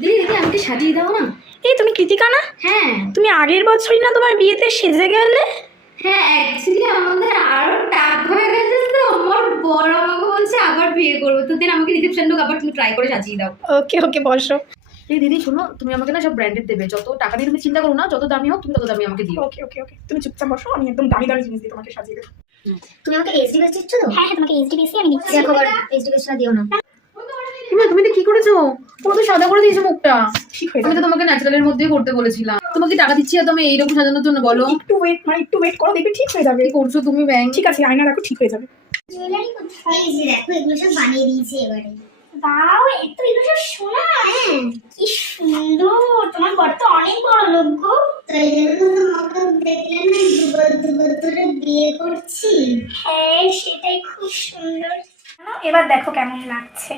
দিদি দেখি আমাকে সাজিয়ে দাও না। এই তুমি কৃতিকা না? হ্যাঁ তুমি আগের বছরই না তোমার বিয়েতে সেজে গেলে? হ্যাঁ, অ্যাকচুয়ালি আমাদের আরো টাক হয়ে গেছে, তো আমার বড় আমাকে বলছে আবার বিয়ে করবো, তো দিন আমাকে রিসেপশন লুক আবার তুমি ট্রাই করে সাজিয়ে দাও। ওকে ওকে, বসো। এই দিদি শোনো, তুমি আমাকে না সব ব্র্যান্ডেড দেবে, যত টাকা নিয়ে তুমি চিন্তা করো না, যত দামি হোক তুমি তত দামি আমাকে দিও। ওকে ওকে ওকে, তুমি চুপচাপ বসো, আমি একদম দামি দামি জিনিস দিয়ে তোমাকে সাজিয়ে দেবো। তুমি আমাকে এইচডি বেস দিচ্ছ তো? হ্যাঁ হ্যাঁ, তোমাকে এইচডি বেসি আমি দিচ্ছি। দেখো আবার এইচডি বেসটা দিও না। তুমি তো কি করেছো? পুরো তো সাদা করে দিয়েছো মুখটা। ঠিক হয়ে আমি যাবে। তো তোমাকে ন্যাচারালের মধ্যেই করতে বলেছিলাম। তোমাকে টাকা দিচ্ছি আর তুমি এইরকম সাজানোর জন্য বলো? একটু ওয়েট, মানে একটু ওয়েট করো, দেখবে ঠিক হয়ে যাবে। কি করছো তুমি ব্যাং? ঠিক আছে, আয়না রাখো, ঠিক হয়ে যাবে। জুয়েলারি কোথায়? এই যে দেখো এগুলো সব বানিয়ে দিয়েছি এবারে। বাও, এত এগুলো সব সোনা। কি সুন্দর, তোমার বর তো অনেক বড় লোক গো। তাই জন্য তো আমাকে দেখলে না দুবার দুবার ধরে বিয়ে করছি। হ্যাঁ সেটাই খুব সুন্দর। এবার দেখো কেমন লাগছে।